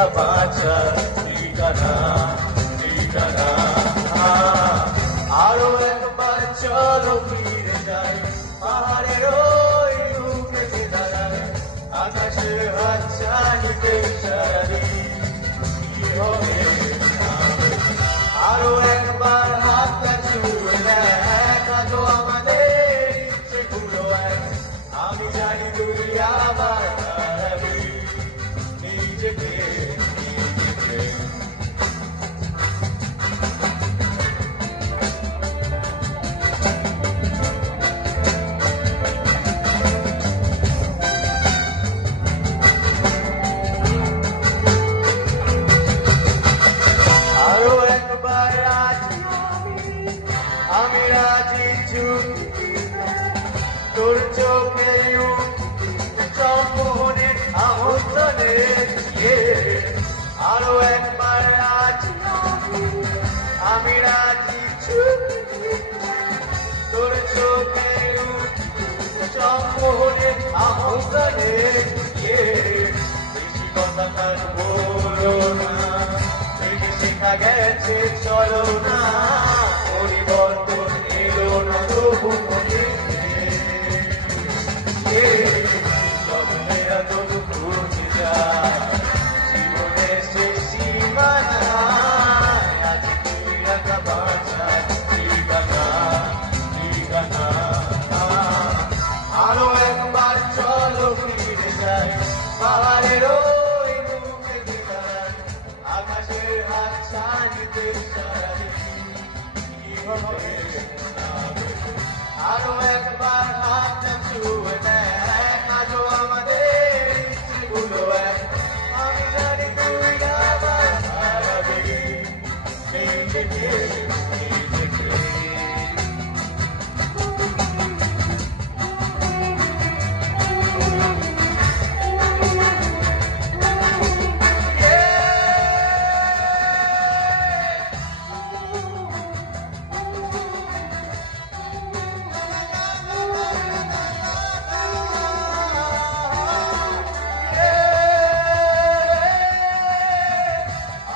লেখা বাঁচা ঠিকানা ঠিকানা আরো একবার চলো ফিরে যাই পাহাড়ের ওই বুকে দাঁড়ায় আকাশের হাত চাইতে সারাদিন কি হবে আরো একবার হাতটা ছুঁয়ে দেখ আজও আমাদের ইচ্ছেগুলো এক আমি জানি তুই আবার হারাবি নিজেকে আরো একবার রাজি আমি রাজি চুক্তি তোর চোখে সম্মোহনের আমন্ত্রণে আরো একবার রাজি আমি রাজি চুক্তি তোর চোখে সম্মোহনের আমন্ত্রণে বেশি কথা তার বলো না শেখা গেছে চলো না পরিবর্তন এলো না তবু মনে স্বপ্নেরা তবু ঘুরতে যায় জীবনের সেই সীমানায় আজ তুই রাখা বাঁচায় ঠিকানা ঠিকানা আরো একবার চলো ফিরে যাই পাহাড়ের ওই বুকে দাঁড়ায় আকাশের হাত ছাড়িতে সারাদিন কি হবে আরো একবার হাতটা ছুঁয়ে দেখ আজও আমাদের ইচ্ছেগুলো এক আমি জানি তুই আবার হারাবি নিজেকে নিজেকে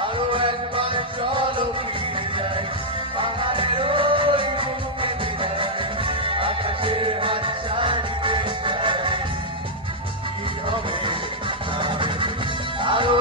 আরো একবার চলো ফিরে যাই পাহাড়ের ওই বুকে দাঁড়ায় আকাশের হাত ছাড়িতে সারাদিন কি হবে আরো